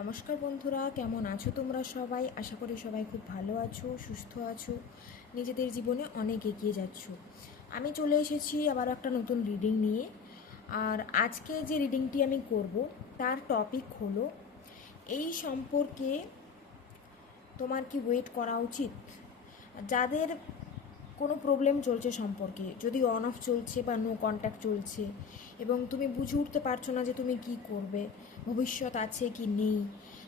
নমস্কার বন্ধুরা, কেমন আছো তোমরা সবাই? আশা করি সবাই খুব ভালো আছো, সুস্থ আছো, নিজেদের জীবনে অনেক এগিয়ে যাচ্ছ। আমি চলে এসেছি আবার একটা নতুন রিডিং নিয়ে। আর আজকে যে রিডিংটি আমি করব তার টপিক হলো, এই সম্পর্কে তোমার কি ওয়েট করা উচিত? যাদের কোনো প্রবলেম চলছে সম্পর্কে, যদি অন অফ চলছে বা নো কন্ট্যাক্ট চলছে এবং তুমি বুঝে উঠতে পারছো না যে তুমি কি করবে, ভবিষ্যৎ আছে কি নেই,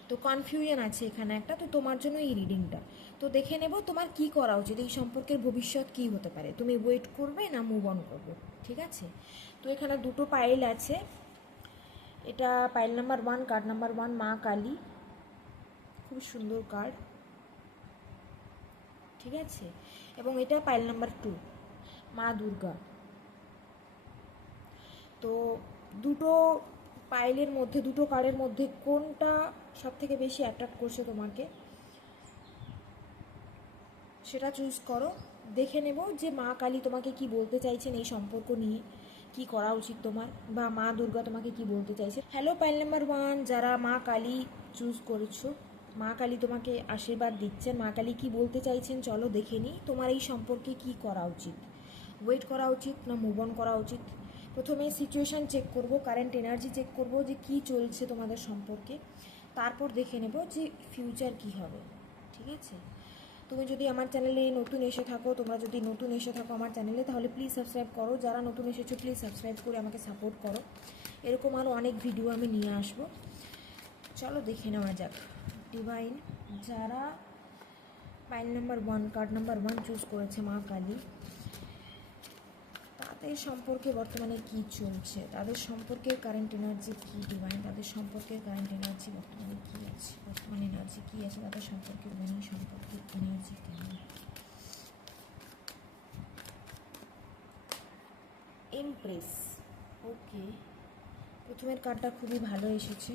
তো কনফিউশন আছে এখানে একটা, তো তোমার জন্য এই রিডিংটা। তো দেখে নেব তোমার কি করা উচিত, এই সম্পর্কের ভবিষ্যৎ কি হতে পারে, তুমি ওয়েট করবে না মুভ অন করবে। ঠিক আছে, তো এখানে দুটো পাইল আছে। এটা পাইল নাম্বার 1, কার্ড নাম্বার 1 মা কালী, খুব সুন্দর কার্ড। ঠিক আছে, এবং এটা পাইল নাম্বার 2 মা দুর্গা। তো দুটো পাইলের মধ্যে, দুটো কার্ডের মধ্যে কোনটা সব থেকে বেশি অ্যাট্রাক্ট করছে তোমাকে সেটা চুজ করো। দেখে নেব যে মা কালী তোমাকে কি বলতে চাইছেন এই সম্পর্ক নিয়ে, কি করা উচিত তোমার, বা মা দুর্গা তোমাকে কি বলতে চাইছে। হ্যালো পাইল নাম্বার 1, যারা মা কালী চুজ করেছো, মা কালী তোমাকে আশীর্বাদ দিচ্ছেন। মা কালী কি বলতে চাইছেন চলো দেখে নিই। তোমার এই সম্পর্কে কি করা উচিত, ওয়েট করা উচিত না মুভ অন করা উচিত? প্রথমে সিচুয়েশান চেক করব, কারেন্ট এনার্জি চেক করব যে কি চলছে তোমাদের সম্পর্কে, তারপর দেখে নেব যে ফিউচার কি হবে। ঠিক আছে, তুমি যদি আমার চ্যানেলে নতুন এসে থাকো, তোমরা যদি নতুন এসে থাকো আমার চ্যানেলে, তাহলে প্লিজ সাবস্ক্রাইব করো। যারা নতুন এসেছো প্লিজ সাবস্ক্রাইব করে আমাকে সাপোর্ট করো, এরকম আরও অনেক ভিডিও আমি নিয়ে আসবো। চলো দেখে নেওয়া যাক। ডিভাইন, যারা pile number 1, card number 1 choose করেছে মা কালী, তাদের সম্পর্কে বর্তমানে কি চলছে, তাদের সম্পর্কের কারেন্ট এনার্জি কী? ডিভাইন, তাদের সম্পর্কের কারেন্ট এনার্জি বর্তমানে কী আছে, বর্তমানে এনার্জি কী আছে তাদের সম্পর্কে, উনি সম্পর্কের এনার্জি কেমন? এমপ্রেস, ওকে, প্রথমের কার্ডটা খুবই ভালো এসেছে।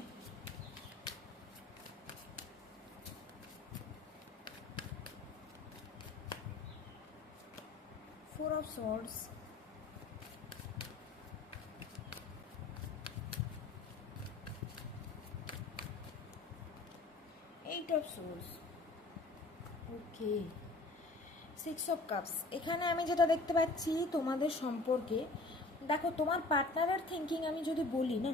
Four of swords, eight of swords, okay, 6 of cups. এখানে আমি যেটা দেখতে পাচ্ছি তোমাদের সম্পর্কে, দেখো তোমার পার্টনারের থিঙ্কিং আমি যদি বলি না,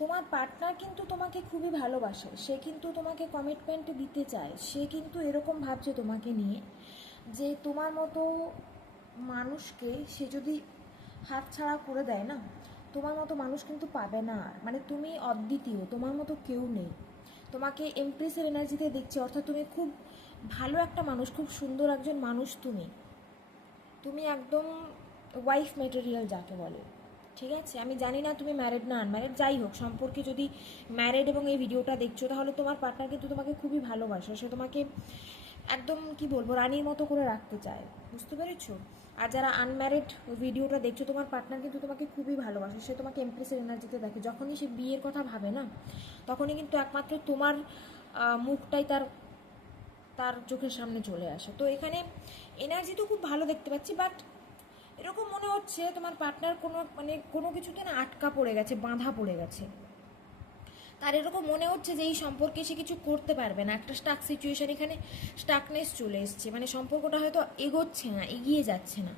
তোমার পার্টনার কিন্তু তোমাকে খুবই ভালোবাসে, সে কিন্তু তোমাকে কমিটমেন্ট দিতে চায়, সে কিন্তু এরকম ভাবছে তোমাকে নিয়ে যে তোমার মতো মানুষকে সে যদি হাতছাড়া করে দেয় না, তোমার মতো মানুষ কিন্তু পাবে না আর, মানে তুমি অদ্বিতীয়, তোমার মতো কেউ নেই। তোমাকে এমপ্রেসের এনার্জিতে দেখছি, অর্থাৎ তুমি খুব ভালো একটা মানুষ, খুব সুন্দর একজন মানুষ। তুমি একদম ওয়াইফ মেটেরিয়াল যাকে বলে। ঠিক আছে, আমি জানি না তুমি ম্যারিড না আনম্যারিড, যাই হোক, সম্পর্কে যদি ম্যারিড এবং এই ভিডিওটা দেখছো, তাহলে তোমার পার্টনার কিন্তু তোমাকে খুবই ভালোবাসে, সে তোমাকে একদম কি বলবো রানীর মতো করে রাখতে চায়, বুঝতে পেরেছো? আর যারা আনম্যারিড ভিডিওটা দেখছো, তোমার পার্টনার কিন্তু তোমাকে খুবই ভালোবাসে, সে তোমাকে এমপ্রেসের এনার্জিতে দেখে। যখনই সে বিয়ের কথা ভাবে না, তখনই কিন্তু একমাত্র তোমার মুখটাই তার তার চোখের সামনে চলে আসে। তো এখানে এনার্জি তো খুব ভালো দেখতে পাচ্ছি, বাট এরকম মনে হচ্ছে তোমার পার্টনার কোনো কিছুতে না আটকা পড়ে গেছে, বাঁধা পড়ে গেছে। তার এরকম মনে হচ্ছে যে এই সম্পর্কে সে কিছু করতে পারবে না, একটা স্টাক সিচুয়েশন, এখানে স্টাকনেস চলে এসছে, মানে সম্পর্কটা হয়তো এগোচ্ছে না, এগিয়ে যাচ্ছে না।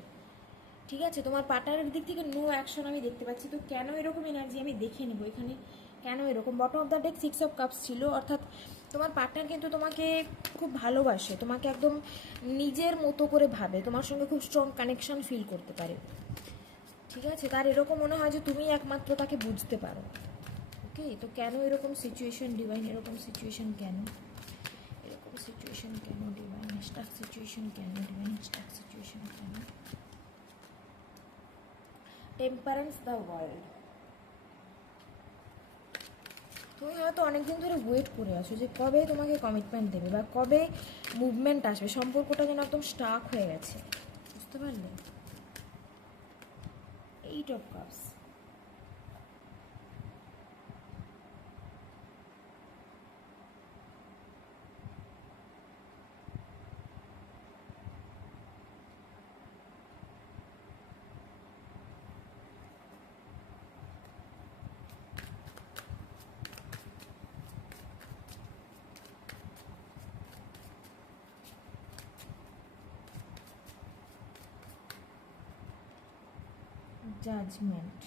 ঠিক আছে, তোমার পার্টনারের দিক থেকে নো অ্যাকশন আমি দেখতে পাচ্ছি। তো কেন এরকম এনার্জি আমি দেখে নেবো এখানে, কেন এরকম। Bottom of the day 6 of cups ছিল, অর্থাৎ তোমার পার্টনার কিন্তু তোমাকে খুব ভালোবাসে, তোমাকে একদম নিজের মতো করে ভাবে, তোমার সঙ্গে খুব স্ট্রং কানেকশন ফিল করতে পারে। ঠিক আছে, তার এরকম মনে হয় যে তুমি একমাত্র তাকে বুঝতে পারো। ওকে, তো কেন এরকম সিচুয়েশন ডিভাইন, এরকম সিচুয়েশন কেন, এরকম সিচুয়েশন কেন ডিভাইন, স্টাক সিচুয়েশন কেন ডিভাইন, স্টাক সিচুয়েশন কেন? Temperance, the world. তুমি হয়তো অনেকদিন ধরে ওয়েট করে আছো যে কবে তোমাকে কমিটমেন্ট দেবে বা কবে মুভমেন্ট আসবে, সম্পর্কটা যেন একদম স্টাক হয়ে গেছে, বুঝতে পারলে? Eight of cups, judgment.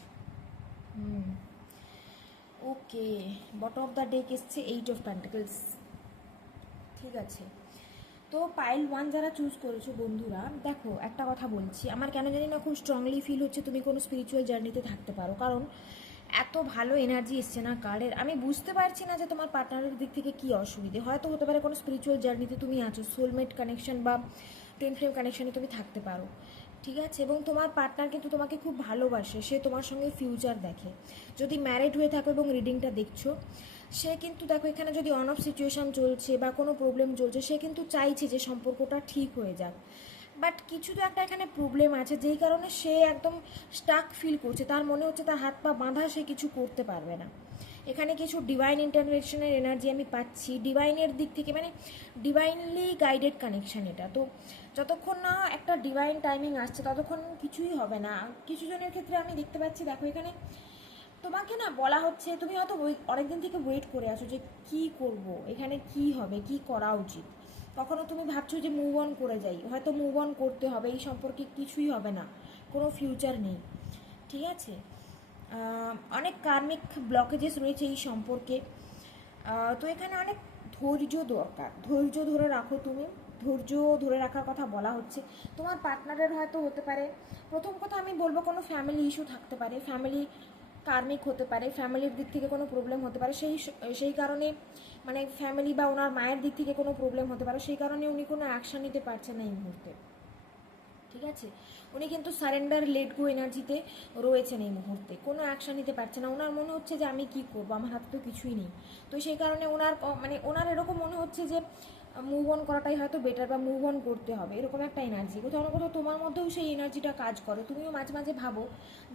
Okay, bottom of the deck এসছে 8 অফ পেন্টাকলস। ঠিক আছে, তো পাইল 1 যারা চুজ করেছো বন্ধুরা, দেখো একটা কথা বলছি, আমার কেন জানি না খুব স্ট্রংলি ফিল হচ্ছে তুমি কোনো স্পিরিচুয়াল জার্নিতে থাকতে পারো, কারণ এত ভালো এনার্জি এসছে না কার্ডের। আমি বুঝতে পারছি না যে তোমার পার্টনারের দিক থেকে কী অসুবিধে, হয়তো হতে পারে কোনো স্পিরিচুয়াল জার্নিতে তুমি আছো, সোলমেট কানেকশন বা টুইন ফ্লেম কানেকশনে তুমি থাকতে পারো। ঠিক আছে, এবং তোমার পার্টনার কিন্তু তোমাকে খুব ভালোবাসে, সে তোমার সঙ্গে ফিউচার দেখে। যদি ম্যারিড হয়ে থাকো এবং রিডিংটা দেখছো, সে কিন্তু দেখো এখানে যদি অন অফ সিচুয়েশান চলছে বা কোনো প্রবলেম চলছে, সে কিন্তু চাইছে যে সম্পর্কটা ঠিক হয়ে যাক, বাট কিছু তো একটা এখানে প্রবলেম আছে, যেই কারণে সে একদম স্টাক ফিল করছে, তার মনে হচ্ছে তার হাত পা বাঁধা, সে কিছু করতে পারবে না। এখানে কিছু ডিভাইন ইন্টারভেনশনের এনার্জি আমি পাচ্ছি, ডিভাইনের দিক থেকে, মানে ডিভাইনলি গাইডেড কানেকশান এটা। তো যতক্ষণ না একটা ডিভাইন টাইমিং আসছে ততক্ষণ কিছুই হবে না। কিছু জনের ক্ষেত্রে আমি দেখতে পাচ্ছি, দেখো এখানে তোমাকে না বলা হচ্ছে, তুমি হয়তো অনেকদিন থেকে ওয়েট করে আছো যে কি করব, এখানে কি হবে, কি করা উচিত। কখনো তুমি ভাবছো যে মুভ অন করে যাই, হয়তো মুভ অন করতে হবে, এই সম্পর্কে কিছুই হবে না, কোনো ফিউচার নেই। ঠিক আছে, অনেক কার্মিক ব্লকেজেস রয়েছে এই সম্পর্কে। তো এখানে অনেক ধৈর্য দরকার, ধৈর্য ধরে রাখো তুমি, ধৈর্য ধরে রাখার কথা বলা হচ্ছে। তোমার পার্টনারের হয়তো হতে পারে, প্রথম কথা আমি বলবো কোনো ফ্যামিলি ইস্যু থাকতে পারে, ফ্যামিলি কার্মিক হতে পারে, ফ্যামিলির দিক থেকে কোনো প্রবলেম হতে পারে, সেই কারণে মানে ফ্যামিলি বা ওনার মায়ের দিক থেকে কোনো প্রবলেম হতে পারে, সেই কারণে উনি কোনো অ্যাকশান নিতে পারছেন না এই মুহূর্তে। ঠিক আছে, উনি কিন্তু সারেন্ডার লেট গো এনার্জিতে রয়েছেন এই মুহূর্তে, কোনো অ্যাকশান নিতে পারছে না। ওনার মনে হচ্ছে যে আমি কি করবো, আমার হাতে তো কিছুই নেই। তো সেই কারণে ওনার এরকম মনে হচ্ছে যে মুভ অন করাটাই হয়তো বেটার, বা মুভ অন করতে হবে, এরকম একটা এনার্জি। কোথাও না কোথাও তোমার মধ্যেও সেই এনার্জিটা কাজ করে, তুমিও মাঝে মাঝে ভাবো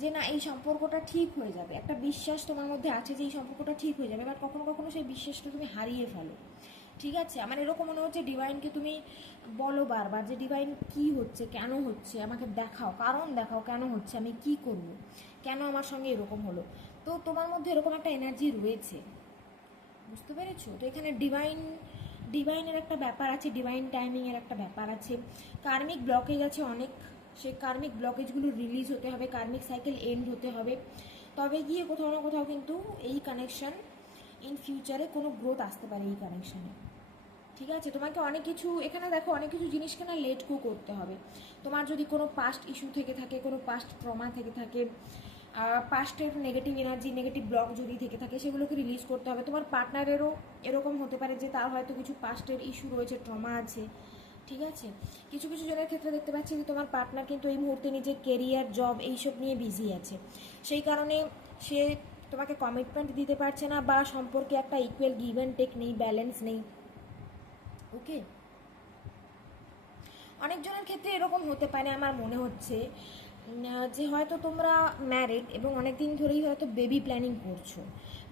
যে না এই সম্পর্কটা ঠিক হয়ে যাবে, একটা বিশ্বাস তোমার মধ্যে আছে যে এই সম্পর্কটা ঠিক হয়ে যাবে, বাট কখনো কখনো সেই বিশ্বাসটা তুমি হারিয়ে ফেলো। ঠিক আছে, আমার এরকম মনে হচ্ছে ডিভাইনকে তুমি বলো বারবার যে ডিভাইন কি হচ্ছে, কেন হচ্ছে, আমাকে দেখাও, কারণ দেখাও কেন হচ্ছে, আমি কি করব, কেন আমার সঙ্গে এরকম হলো। তো তোমার মধ্যে এরকম একটা এনার্জি রয়েছে, বুঝতে পেরেছো? তো এখানে ডিভাইনের একটা ব্যাপার আছে, ডিভাইন টাইমিংয়ের একটা ব্যাপার আছে, কার্মিক ব্লকেজ আছে অনেক, সেই কার্মিক ব্লকেজগুলো রিলিজ হতে হবে, কার্মিক সাইকেল এন্ড হতে হবে, তবে গিয়ে কোথাও না কোথাও কিন্তু এই কানেকশান ইন ফিউচারে কোনো গ্রোথ আসতে পারে এই কানেকশানে। ঠিক আছে, তোমাকে অনেক কিছু এখানে দেখো, অনেক কিছু জিনিসকে না লেট গো করতে হবে। তোমার যদি কোনো পাস্ট ইস্যু থেকে থাকে, কোনো পাস্ট ট্রমা থেকে থাকে, পাস্টের নেগেটিভ এনার্জি, নেগেটিভ ব্লক যদি থেকে থাকে, সেগুলোকে রিলিজ করতে হবে। তোমার পার্টনারেরও এরকম হতে পারে যে তার হয়তো কিছু পাস্টের ইস্যু রয়েছে, ট্রমা আছে। ঠিক আছে, কিছু কিছু জনের ক্ষেত্রে দেখতে পাচ্ছি যে তোমার পার্টনার কিন্তু এই মুহূর্তে নিজের কেরিয়ার, জব এইসব নিয়ে বিজি আছে, সেই কারণে সে তোমাকে কমিটমেন্ট দিতে পারছে না, বা সম্পর্কে একটা ইকুয়াল গিভ অ্যান্ড টেক নেই, ব্যালেন্স নেই। ওকে, অনেকজনের ক্ষেত্রে এরকম হতে পারে, আমার মনে হচ্ছে যে হয়তো তোমরা ম্যারিড এবং অনেক দিন ধরেই হয়তো বেবি প্ল্যানিং করছো,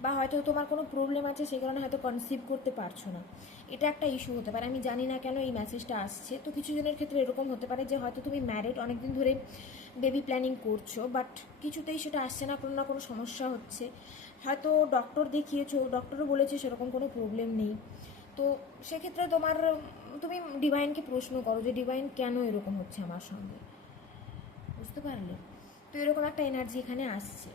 বা হয়তো তোমার কোনো প্রবলেম আছে সেই কারণে হয়তো কনসিভ করতে পারছো না, এটা একটা ইস্যু হতে পারে। আমি জানি না কেন এই মেসেজটা আসছে। তো কিছু জনের ক্ষেত্রে এরকম হতে পারে যে হয়তো তুমি ম্যারিড, অনেক দিন ধরে বেবি প্ল্যানিং করছো, বাট কিছুতেই সেটা আসছে না, কোনো না কোনো সমস্যা হচ্ছে, হয়তো ডক্টর দেখিয়েছো, ডক্টরও বলেছে সেরকম কোনো প্রবলেম নেই। তো সেক্ষেত্রে তুমি ডিভাইনকে প্রশ্ন করো যে ডিভাইন কেন এরকম হচ্ছে আমার সঙ্গে, বুঝতে পারলে? তো এরকম একটা এনার্জি এখানে আসছে।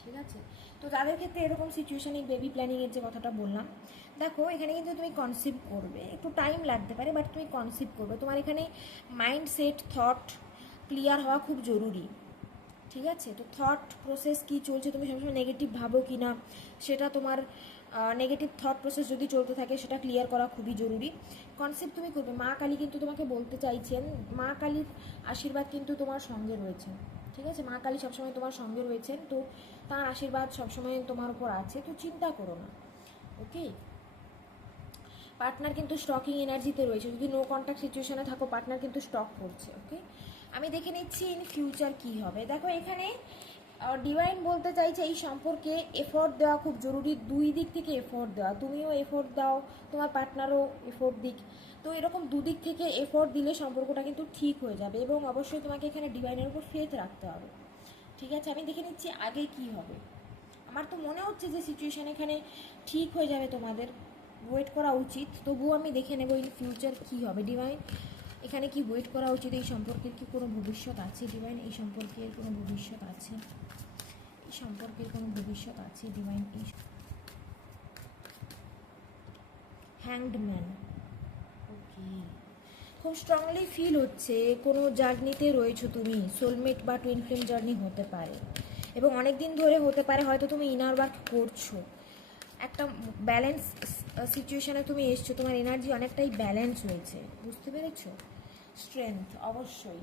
ঠিক আছে, তো তাদের ক্ষেত্রে এরকম সিচুয়েশানে বেবি প্ল্যানিংয়ের যে কথাটা বললাম, দেখো এখানে কিন্তু তুমি কনসিভ করবে, একটু টাইম লাগতে পারে, বাট তুমি কনসিভ করবে। তোমার এখানে মাইন্ডসেট, থট ক্লিয়ার হওয়া খুব জরুরি। ঠিক আছে, তো থট প্রসেস কী চলছে, তুমি সবসময় নেগেটিভ ভাবো কি না, সেটা তোমার নেগেটিভ থট প্রসেস যদি চলতে থাকে সেটা ক্লিয়ার করা খুবই জরুরি। কনসেপ্ট তুমি করবে, মা কালী কিন্তু তোমাকে বলতে চাইছেন, মা কালীর আশীর্বাদ কিন্তু তোমার সঙ্গে রয়েছে। ঠিক আছে, মা কালী সবসময় তোমার সঙ্গে রয়েছেন, তো তার আশীর্বাদ সবসময় তোমার উপর আছে, তো চিন্তা করো না। ওকে, পার্টনার কিন্তু স্টকিং এনার্জিতে রয়েছে, যদি নো কন্ট্যাক্ট সিচুয়েশনে থাকো পার্টনার কিন্তু স্টক করছে। ওকে, আমি দেখে নিচ্ছি ইন ফিউচার কী হবে। দেখো এখানে ডিভাইন বলতে চাইছে এই সম্পর্কে এফোর্ট দেওয়া খুব জরুরি, দুই দিক থেকে এফোর্ট দেওয়া, তুমিও এফোর্ট দাও, তোমার পার্টনারও এফোর্ট দিক। তো এরকম দুদিক থেকে এফোর্ট দিলে সম্পর্কটা কিন্তু ঠিক হয়ে যাবে, এবং অবশ্যই তোমাকে এখানে ডিভাইনের উপর ফেথ রাখতে হবে। ঠিক আছে, আমি দেখে নিচ্ছি আগে কি হবে। আমার তো মনে হচ্ছে যে সিচুয়েশান এখানে ঠিক হয়ে যাবে, তোমাদের ওয়েট করা উচিত, তবুও আমি দেখে নেবো ইন ফিউচার কী হবে। ডিভাইন এখানে কি ওয়েট করা উচিত? এই সম্পর্কের কি কোনো ভবিষ্যৎ আছে ডিভাইন? এই সম্পর্কের কোনো ভবিষ্যৎ আছে? এই সম্পর্কের কোনো ভবিষ্যৎ আছে ডিভাইন? এই হ্যাংড ম্যান। ওকে, খুব স্ট্রংলি ফিল হচ্ছে কোনো জার্নিতে রয়েছো তুমি, সোলমেট বা টুইন ফ্লেম জার্নি হতে পারে, এবং অনেক দিন ধরে হতে পারে, হয়তো তুমি ইনার ওয়ার্ক করছো, একটা ব্যালেন্স সিচুয়েশানে তুমি এসছো, তোমার এনার্জি অনেকটাই ব্যালেন্স হয়েছে, বুঝতে পেরেছো? স্ট্রেংথ অবশ্যই,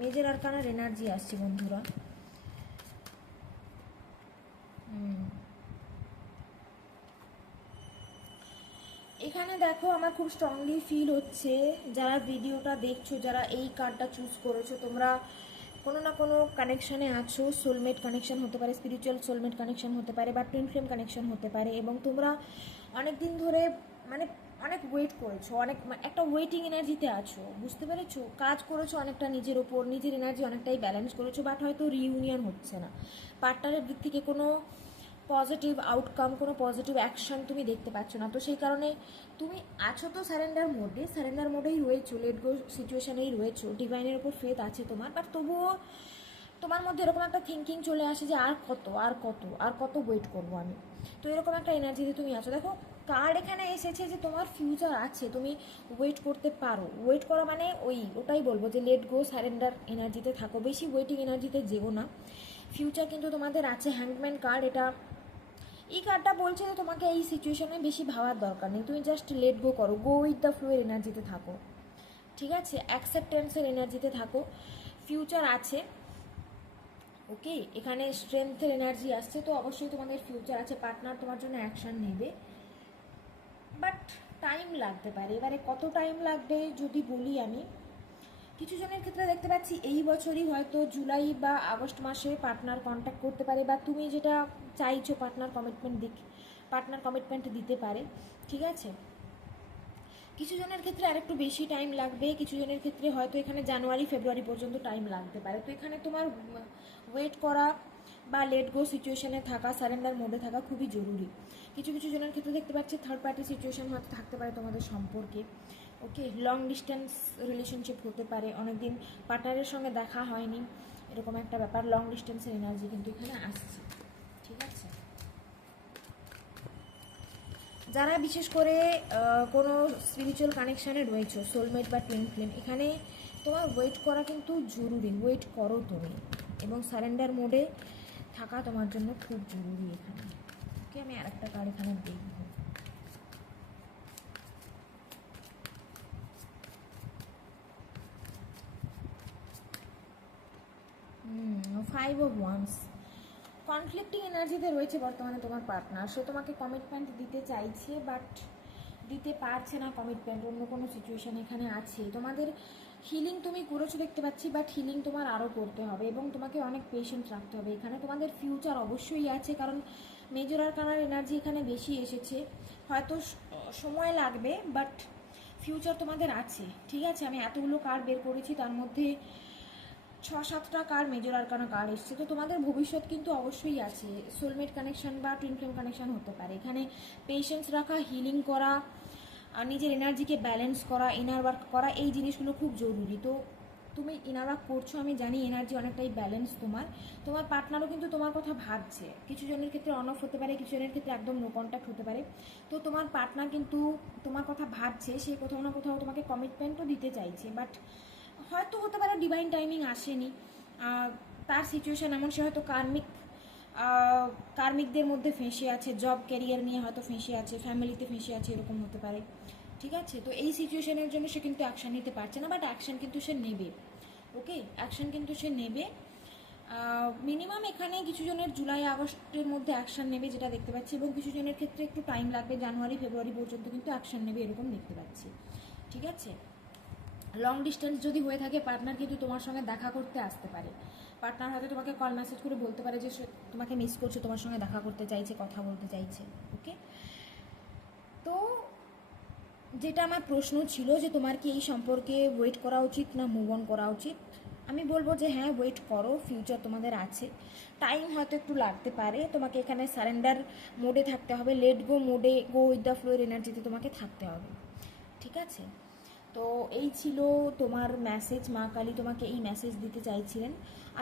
মেজর আরকানার এনার্জি আসছে বন্ধুরা। এখানে দেখো আমার খুব স্ট্রংলি ফিল হচ্ছে, যারা ভিডিওটা দেখছো, যারা এই কার্ডটা চুজ করেছো, তোমরা কোনো না কোনো কানেকশানে আছো। সোলমেট কানেকশান হতে পারে, স্পিরিচুয়াল সোলমেট কানেকশান হতে পারে, বা টুইন ফ্লেম কানেকশান হতে পারে, এবং তোমরা অনেক দিন ধরে মানে অনেক ওয়েট করেছো, অনেক একটা ওয়েটিং এনার্জিতে আছো, বুঝতে পেরেছো? কাজ করেছো অনেকটা নিজের ওপর, নিজের এনার্জি অনেকটাই ব্যালেন্স করেছো, বাট হয়তো রিইউনিয়ন হচ্ছে না, পার্টনারের দিক থেকে কোনো পজিটিভ আউটকাম, কোনো পজিটিভ অ্যাকশন তুমি দেখতে পাচ্ছ না। তো সেই কারণে তুমি আছো তো সারেন্ডার মোডেই রয়েছো, লেট গো সিচুয়েশানেই রয়েছো, ডিভাইনের ওপর ফেথ আছে তোমার, বাট তবুও তোমার মধ্যে এরকম একটা থিঙ্কিং চলে আসে যে আর কত ওয়েট করবো আমি। তো এরকম একটা এনার্জিতে তুমি আছো। দেখো কার্ড এখানে এসেছে যে তোমার ফিউচার আছে, তুমি ওয়েট করতে পারো। ওয়েট করা মানে ওটাই বলবো যে লেট গো, সারেন্ডার এনার্জিতে থাকো, বেশি ওয়েটিং এনার্জিতে যেও না। ফিউচার কিন্তু তোমাদের আছে। হ্যাংম্যান কার্ড, এটা এই কার্ডটা বলছে যে তোমাকে এই সিচুয়েশনে বেশি ভাবার দরকার নেই, তুমি জাস্ট লেট গো করো, গো উইথ দ্য ফ্লো এর এনার্জিতে থাকো, ঠিক আছে? অ্যাকসেপ্টেন্সের এনার্জিতে থাকো, ফিউচার আছে। ওকে, এখানে স্ট্রেংথের এনার্জি আসছে, তো অবশ্যই তোমাদের ফিউচার আছে, পার্টনার তোমার জন্য অ্যাকশন নেবে, বাট টাইম লাগতে পারে। এবারে কত টাইম লাগবে যদি বলি আমি, কিছু জনের ক্ষেত্রে দেখতে পাচ্ছি এই বছরই হয়তো জুলাই বা আগস্ট মাসে পার্টনার কন্ট্যাক্ট করতে পারে, বা তুমি যেটা চাইছো পার্টনার কমিটমেন্ট দিতে পারে, ঠিক আছে? কিছু জনের ক্ষেত্রে আরেকটু বেশি টাইম লাগবে, কিছু জনের ক্ষেত্রে হয়তো এখানে জানুয়ারি ফেব্রুয়ারি পর্যন্ত টাইম লাগতে পারে। তো এখানে তোমার ওয়েট করা বা লেট গো সিচুয়েশনে থাকা, সারেন্ডার মোডে থাকা খুবই জরুরি। কিছু কিছু জনের ক্ষেত্রে দেখতে পাচ্ছি থার্ড পার্টি সিচুয়েশন হয়তো থাকতে পারে তোমাদের সম্পর্কে। ওকে, লং ডিস্টেন্স রিলেশনশিপ হতে পারে, অনেকদিন পার্টনারের সঙ্গে দেখা হয়নি, এরকম একটা ব্যাপার। লং ডিস্টেন্সের এনার্জি কিন্তু এখানে আসছে, ঠিক আছে? যারা বিশেষ করে কোনো স্পিরিচুয়াল কানেকশানে রয়েছে, সোলমেট বা টুইন ফ্লেম, এখানে তোমার ওয়েট করা কিন্তু জরুরি, ওয়েট করো তুমি, এবং সারেন্ডার মোডে থাকা তোমার জন্য খুব জরুরি এখানে। ওকে, আমি আরেকটা কার্ড এখানে দেখব। ফাইভ অফ ওয়ান্স, কনফ্লিক্টিং এনার্জিতে রয়েছে বর্তমানে তোমার পার্টনার। সে তোমাকে কমিটমেন্ট দিতে চাইছে, বাট দিতে পারছে না কমিটমেন্ট, অন্য কোনো সিচুয়েশান এখানে আছে। তোমাদের হিলিং তুমি করেছো দেখতে পাচ্ছি, বাট হিলিং তোমার আরও করতে হবে, এবং তোমাকে অনেক পেশেন্স রাখতে হবে। এখানে তোমাদের ফিউচার অবশ্যই আছে, কারণ মেজর আরকানার এনার্জি এখানে বেশি এসেছে, হয়তো সময় লাগবে, বাট ফিউচার তোমাদের আছে, ঠিক আছে? আমি এতগুলো কার্ড বের করেছি, তার মধ্যে 6-7টা কার্ড মেজর আরকানা কার্ড এসছে, তো তোমাদের ভবিষ্যৎ কিন্তু অবশ্যই আছে। সোলমেট কানেকশন বা টুইন ফ্লেম কানেকশন হতে পারে। এখানে পেশেন্স রাখা, হিলিং করা, আর নিজের এনার্জিকে ব্যালেন্স করা, ইনার ওয়ার্ক করা, এই জিনিসগুলো খুব জরুরি। তো তুমি ইনার ওয়ার্ক করছো, আমি জানি, এনার্জি অনেকটাই ব্যালেন্স তোমার পার্টনারও কিন্তু তোমার কথা ভাবছে। কিছু জনের ক্ষেত্রে অন অফ হতে পারে, কিছু জনের ক্ষেত্রে একদম নো কন্ট্যাক্ট হতে পারে। তো তোমার পার্টনার কিন্তু তোমার কথা ভাবছে, সে কোথাও না কোথাও তোমাকে কমিটমেন্টও দিতে চাইছে, বাট হয়তো হতে পারে ডিভাইন টাইমিং আসেনি, তার সিচুয়েশান এমন, সে হয়তো কার্মিকদের মধ্যে ফেঁসে আছে, জব ক্যারিয়ার নিয়ে হয়তো ফেঁসে আছে, ফ্যামিলিতে ফেঁসে আছে, এরকম হতে পারে, ঠিক আছে? তো এই সিচুয়েশানের জন্য সে কিন্তু অ্যাকশান নিতে পারছে না, বাট অ্যাকশান কিন্তু সে নেবে। ওকে, অ্যাকশান কিন্তু সে নেবে। মিনিমাম এখানে কিছু জনের জুলাই আগস্টের মধ্যে অ্যাকশান নেবে, যেটা দেখতে পাচ্ছি, এবং কিছু জনের ক্ষেত্রে একটু টাইম লাগবে, জানুয়ারি ফেব্রুয়ারি পর্যন্ত কিন্তু অ্যাকশান নেবে, এরকম দেখতে পাচ্ছি, ঠিক আছে? লং ডিস্টেন্স যদি হয়ে থাকে, পার্টনার কিন্তু তোমার সঙ্গে দেখা করতে আসতে পারে। পার্টনার হয়তো তোমাকে কল মেসেজ করে বলতে পারে যে সে তোমাকে মিস করছে, তোমার সঙ্গে দেখা করতে চাইছে, কথা বলতে চাইছে। ওকে, তো যেটা আমার প্রশ্ন ছিল যে তোমার কি এই সম্পর্কে ওয়েট করা উচিত না মুভ অন করা উচিত, আমি বলবো যে হ্যাঁ, ওয়েট করো, ফিউচার তোমাদের আছে। টাইম হয়তো একটু লাগতে পারে, তোমাকে এখানে সারেন্ডার মোডে থাকতে হবে, লেট গো মোডে, গো উইথ দ্য ফ্লোর এনার্জিতে তোমাকে থাকতে হবে, ঠিক আছে? তো এই ছিল তোমার মেসেজ, মা কালী তোমাকে এই মেসেজ দিতে চাইছিলেন।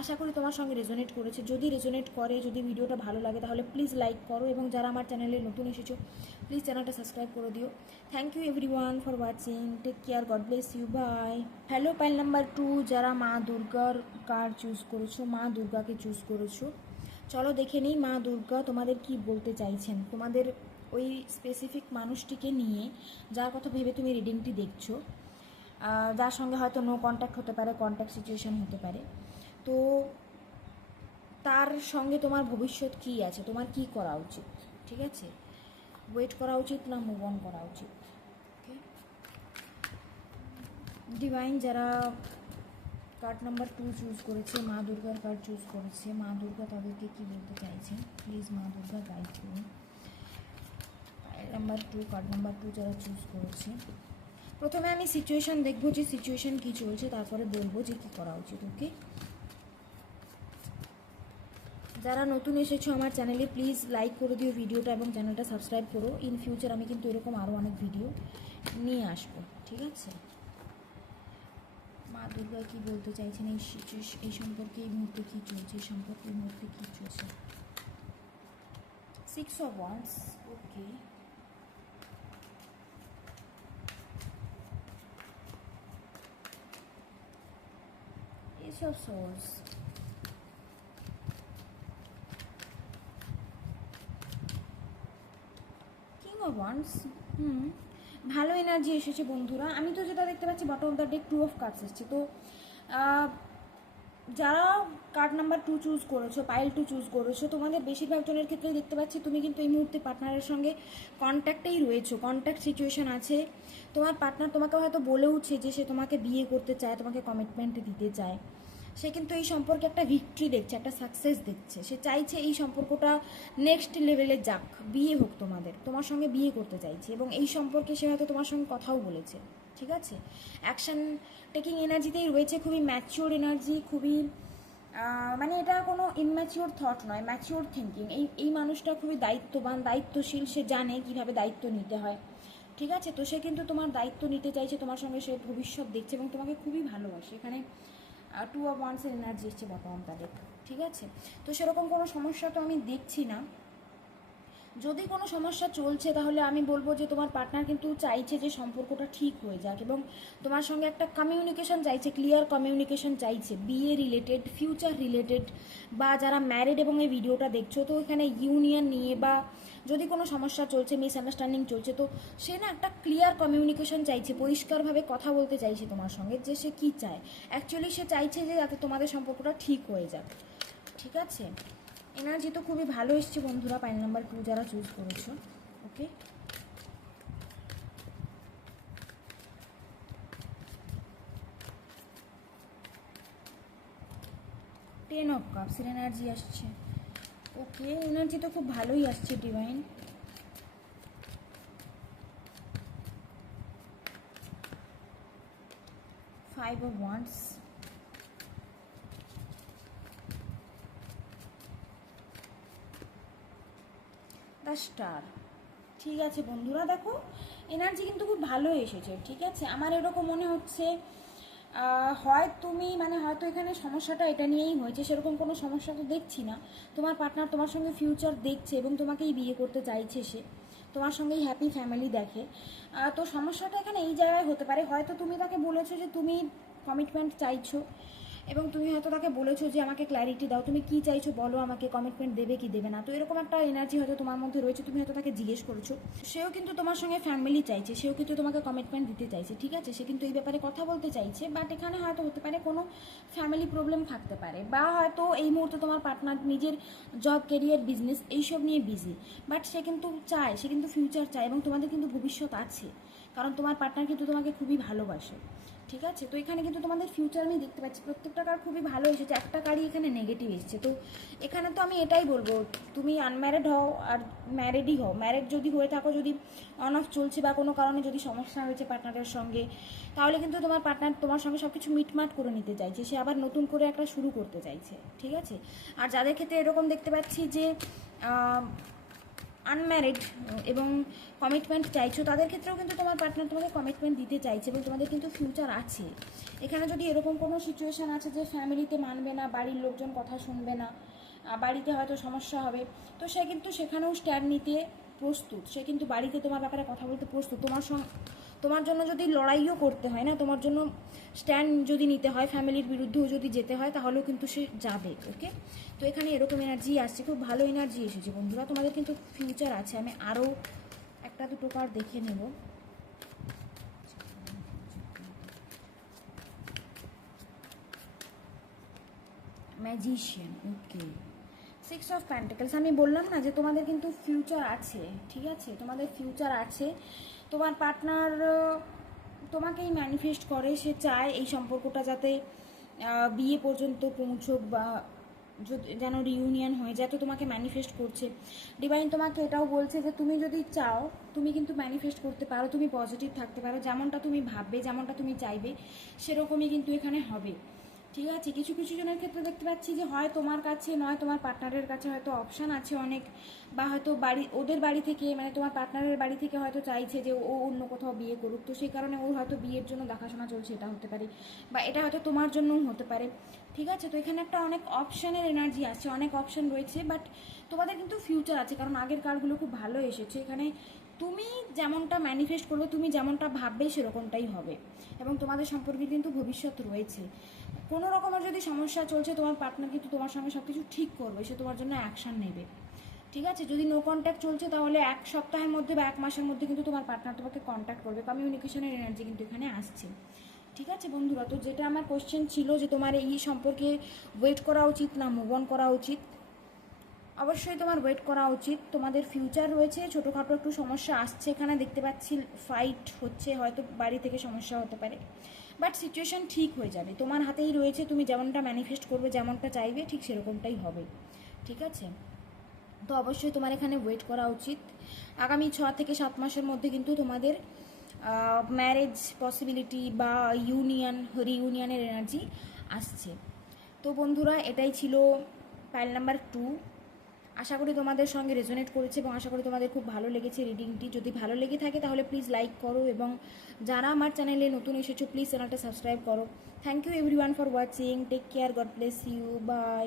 আশা করি তোমার সঙ্গে রেজোনেট করেছে। যদি রেজোনেট করে, যদি ভিডিওটা ভালো লাগে, তাহলে প্লিজ লাইক করো, এবং যারা আমার চ্যানেলে নতুন এসেছো প্লিজ চ্যানেলটা সাবস্ক্রাইব করে দিও। Thank you everyone for watching, take care, God bless you, bye. Hello pile number 2, যারা মা দুর্গার কার্ড চুজ করেছো, মা দুর্গাকে চুজ করেছো, চলো দেখে নিই মা দুর্গা তোমাদের কি বলতে চাইছেন, তোমাদের ওই স্পেসিফিক মানুষটিকে নিয়ে যার কথা ভেবে তুমি রিডিংটি দেখছো, যার সঙ্গে হয়তো নো কন্ট্যাক্ট হতে পারে, কন্ট্যাক্ট সিচুয়েশান হতে পারে। তো তার সঙ্গে তোমার ভবিষ্যৎ কী আছে, তোমার কি করা উচিত, ঠিক আছে? ওয়েট করা উচিত না মুভ অন করা উচিত? ওকে ডিভাইন, যারা কার্ড নাম্বার 2 চুজ করেছে, মা দুর্গার কার্ড চুজ করেছে, মা দুর্গা তাদেরকে কি বলতে চাইছে, প্লিজ মা দুর্গা গাইড করুন। নাম্বার 2, কার্ড নাম্বার 2 যারা চুজ করেছে, প্রথমে আমি সিচুয়েশান দেখবো যে সিচুয়েশান কী চলছে, তারপরে বলবো যে কী করা উচিত। ওকে, যারা নতুন এসেছো আমার চ্যানেলে প্লিজ লাইক করে দিও ভিডিওটা এবং চ্যানেলটা সাবস্ক্রাইব করো। ইন ফিউচার আমি কিন্তু এরকম আরও অনেক ভিডিও নিয়ে আসবো, ঠিক আছে? মা দুর্গা কী বলতে চাইছেন এই সম্পর্কে, এই মুহূর্তে কী চলছে, এই সম্পর্কে এই মুহূর্তে কী চলছে? 6 of Wands, okay. Ace of Swords, King of Wands, ভালো এনার্জি এসেছে বন্ধুরা। আমি তো যেটা দেখতে পাচ্ছি bottom of the day 2 of Cups এসেছে। তো যারা কার্ড নাম্বার 2 চুজ করেছো, পাইল 2 চুজ করেছো, তোমাদের বেশিরভাগ জনের ক্ষেত্রে দেখতে পাচ্ছি তুমি কিন্তু এই মুহূর্তে পার্টনারের সঙ্গে কন্ট্যাক্টেই রয়েছো, কন্ট্যাক্ট সিচুয়েশন আছে। তোমার পার্টনার তোমাকে হয়তো বলেওছে যে সে তোমাকে বিয়ে করতে চায়, তোমাকে কমিটমেন্ট দিতে চায়। সে কিন্তু এই সম্পর্কে একটা ভিক্টরি দেখছে, একটা সাকসেস দেখছে। সে চাইছে এই সম্পর্কটা নেক্সট লেভেলে যাক, বিয়ে হোক, তোমার সঙ্গে বিয়ে করতে চাইছে, এবং এই সম্পর্কে সে হয়তো তোমার সঙ্গে কথাও বলেছে, ঠিক আছে? অ্যাকশন টেকিং এনার্জিতেই রয়েছে, খুবই ম্যাচিওর এনার্জি, খুবই মানে এটা কোনো ইনম্যাচিওর থট নয়, ম্যাচিওর থিঙ্কিং। এই মানুষটা খুবই দায়িত্ববান, দায়িত্বশীল, সে জানে কিভাবে দায়িত্ব নিতে হয়, ঠিক আছে? তো সে কিন্তু তোমার দায়িত্ব নিতে চাইছে, তোমার সঙ্গে সে ভবিষ্যৎ দেখছে এবং তোমাকে খুবই ভালোবাসে। এখানে 2 of Wands এর এনার্জি এসছে বর্তমান তাদের, ঠিক আছে? তো সেরকম কোনো সমস্যা তো আমি দেখছি না। যদি কোনো সমস্যা চলছে তাহলে আমি বলবো যে তোমার পার্টনার কিন্তু চাইছে যে সম্পর্কটা ঠিক হয়ে যাক, এবং তোমার সঙ্গে একটা কমিউনিকেশন চাইছে, ক্লিয়ার কমিউনিকেশন চাইছে, বিয়ে রিলেটেড, ফিউচার রিলেটেড, বা যারা ম্যারিড এবং এই ভিডিওটা দেখছো, তো এখানে ইউনিয়ন নিয়ে বা যদি কোনো সমস্যা চলছে, মিসআন্ডারস্ট্যান্ডিং চলছে, তো সে না একটা ক্লিয়ার কমিউনিকেশন চাইছে, পরিষ্কারভাবে কথা বলতে চাইছে তোমার সঙ্গে যে সে কী চায়। অ্যাকচুয়ালি সে চাইছে যে যাতে তোমাদের সম্পর্কটা ঠিক হয়ে যাক, ঠিক আছে? এনার্জি তো খুবই ভালো এসছে বন্ধুরা, পাইল নাম্বার 2 যারা চুজ করেছো। ওকে, টেন অফ কাপসের এনার্জি আসছে। ওকে, এনার্জি তো খুব ভালোই আসছে divine. Five of wands, the star. ঠিক আছে বন্ধুরা, দেখো এনার্জি কিন্তু খুব ভালো এসেছে, ঠিক আছে? আমার এরকম মনে হচ্ছে হয় তুমি হয়তো এখানে সমস্যাটা এটা নিয়েই হয়েছে, সেরকম কোনো সমস্যা তো দেখছি না। তোমার পার্টনার তোমার সঙ্গে ফিউচার দেখছে এবং তোমাকেই বিয়ে করতে চাইছে, সে তোমার সঙ্গেই হ্যাপি ফ্যামিলি দেখে। তো সমস্যাটা এখানে এই জায়গায় হতে পারে, হয়তো তুমি তাকে বলেছো যে তুমি কমিটমেন্ট চাইছো, এবং তুমি হয়তো তাকে বলেছো যে আমাকে ক্ল্যারিটি দাও, তুমি কি চাইছো বলো আমাকে, কমিটমেন্ট দেবে কি দেবে না। তো এরকম একটা এনার্জি হয়তো তোমার মধ্যে রয়েছে, তুমি হয়তো তাকে জিজ্ঞেস করেছো। সেও কিন্তু তোমার সঙ্গে ফ্যামিলি চাইছে, সেও কিন্তু তোমাকে কমিটমেন্ট দিতে চাইছে, ঠিক আছে? সে কিন্তু এই ব্যাপারে কথা বলতে চাইছে, বাট এখানে হয়তো হতে পারে কোনো ফ্যামিলি প্রবলেম থাকতে পারে, বা হয়তো এই মুহূর্তে তোমার পার্টনার নিজের জব, কেরিয়ার, বিজনেস এইসব নিয়ে বিজি, বাট সে কিন্তু চায়, সে কিন্তু ফিউচার চায়, এবং তোমাদের কিন্তু ভবিষ্যৎ আছে, কারণ তোমার পার্টনার কিন্তু তোমাকে খুবই ভালোবাসে, ঠিক আছে? তো এখানে কিন্তু তোমাদের ফিউচার আমি দেখতে পাচ্ছি, প্রত্যেকটা কার্ড খুবই ভালো এসেছে, একটা কার্ডই এখানে নেগেটিভ এসেছে। তো এখানে তো আমি এটাই বলবো, তুমি আনম্যারিড হও আর ম্যারিডই হও, ম্যারিড যদি হয়ে থাকো, যদি অন অফ চলছে বা কোনো কারণে যদি সমস্যা হয়েছে পার্টনারের সঙ্গে, তাহলে কিন্তু তোমার পার্টনার তোমার সঙ্গে সব কিছু মিটমাট করে নিতে চাইছে, সে আবার নতুন করে একটা শুরু করতে চাইছে, ঠিক আছে? আর যাদের ক্ষেত্রে এরকম দেখতে পাচ্ছি যে আনম্যারিড এবং কমিটমেন্ট চাইছো, তাদের ক্ষেত্রেও কিন্তু তোমার পার্টনার তোমাকে কমিটমেন্ট দিতে চাইছে এবং তোমাদের কিন্তু ফিউচার আছে। এখানে যদি এরকম কোনো সিচুয়েশান আছে যে ফ্যামিলিতে মানবে না, বাড়ির লোকজন কথা শুনবে না, বাড়িতে হয়তো সমস্যা হবে, তো সে কিন্তু সেখানেও স্ট্যান্ড নিতে প্রস্তুত। সে কিন্তু বাড়িতে তোমার ব্যাপারে কথা বলতে প্রস্তুত। তোমার জন্য যদি লড়াইও করতে হয় না, তোমার জন্য স্ট্যান্ড যদি নিতে হয়, ফ্যামিলির বিরুদ্ধেও যদি যেতে হয়, তাহলেও কিন্তু সে যাবে। ওকে, তো এখানে এরকম এনার্জি আসছে, খুব ভালো এনার্জি এসেছে বন্ধুরা। তোমাদের কিন্তু ফিউচার আছে। আমি আরও একটা দুটো কার্ড দেখে নেব। Magician, okay. 6 of pentacles. আমি বললাম না যে তোমাদের কিন্তু ফিউচার আছে, ঠিক আছে, তোমাদের ফিউচার আছে। তোমার পার্টনার তোমাকেই ম্যানিফেস্ট করে, সে চায় এই সম্পর্কটা যাতে বিয়ে পর্যন্ত পৌঁছোক বা যেন রিইউনিয়ন হয়ে যায়, তো তোমাকে ম্যানিফেস্ট করছে। ডিভাইন তোমাকে এটাও বলছে যে তুমি যদি চাও তুমি কিন্তু ম্যানিফেস্ট করতে পারো, তুমি পজিটিভ থাকতে পারো, যেমনটা তুমি ভাববে, যেমনটা তুমি চাইবে সেরকমই কিন্তু এখানে হবে, ঠিক আছে। কিছু কিছু জনের ক্ষেত্রে দেখতে পাচ্ছি যে হয় তোমার কাছে নয় তোমার পার্টনারের কাছে হয়তো অপশান আছে অনেক, বা হয়তো ওদের বাড়ি থেকে, মানে তোমার পার্টনারের বাড়ি থেকে হয়তো চাইছে যে ও অন্য কোথাও বিয়ে করুক, তো সেই কারণে ওর হয়তো বিয়ের জন্য দেখাশোনা চলছে, এটা হতে পারে, বা এটা হয়তো তোমার জন্যও হতে পারে, ঠিক আছে। তো এখানে একটা অনেক অপশানের এনার্জি আসছে, অনেক অপশান রয়েছে, বাট তোমাদের কিন্তু ফিউচার আছে, কারণ আগের কার্ডগুলো খুব ভালো এসেছে। এখানে তুমি যেমনটা ম্যানিফেস্ট করবে, তুমি যেমনটা ভাববে সেরকমটাই হবে, এবং তোমাদের সম্পর্কে কিন্তু ভবিষ্যৎ রয়েছে। কোনো রকমের যদি সমস্যা চলছে, তোমার পার্টনার কিন্তু তোমার সঙ্গে সব কিছু ঠিক করবে, সে তোমার জন্য অ্যাকশান নেবে, ঠিক আছে। যদি নো কন্ট্যাক্ট চলছে, তাহলে 1 সপ্তাহের মধ্যে বা 1 মাসের মধ্যে কিন্তু তোমার পার্টনার তোমাকে কন্ট্যাক্ট করবে। কমিউনিকেশনের এনার্জি কিন্তু এখানে আসছে, ঠিক আছে বন্ধুরা। তো যেটা আমার কোশ্চেন ছিল যে তোমার এই সম্পর্কে ওয়েট করা উচিত না মুভ অন করা উচিত, অবশ্যই তোমার ওয়েট করা উচিত। তোমাদের ফিউচার রয়েছে, ছোটোখাটো একটু সমস্যা আসছে এখানে দেখতে পাচ্ছি, ফাইট হচ্ছে, হয়তো বাড়ি থেকে সমস্যা হতে পারে, বাট সিচুয়েশান ঠিক হয়ে যাবে, তোমার হাতেই রয়েছে। তুমি যেমনটা ম্যানিফেস্ট করবে, যেমনটা চাইবে, ঠিক সেরকমটাই হবে, ঠিক আছে। তো অবশ্যই তোমার এখানে ওয়েট করা উচিত। আগামী 6 থেকে 7 মাসের মধ্যে কিন্তু তোমাদের ম্যারেজ পসিবিলিটি বা রিইউনিয়নের এনার্জি আসছে। তো বন্ধুরা, এটাই ছিল পাইল নাম্বার 2। আশা করি তোমাদের সঙ্গে রেজোনেট করেছে এবং আশা করি তোমাদের খুব ভালো লেগেছে রিডিংটি। যদি ভালো লেগে থাকে তাহলে প্লিজ লাইক করো, এবং যারা আমার চ্যানেলে নতুন এসেছো প্লিজ চ্যানেলটা সাবস্ক্রাইব করো। Thank you everyone for watching. Take care, God bless you, by.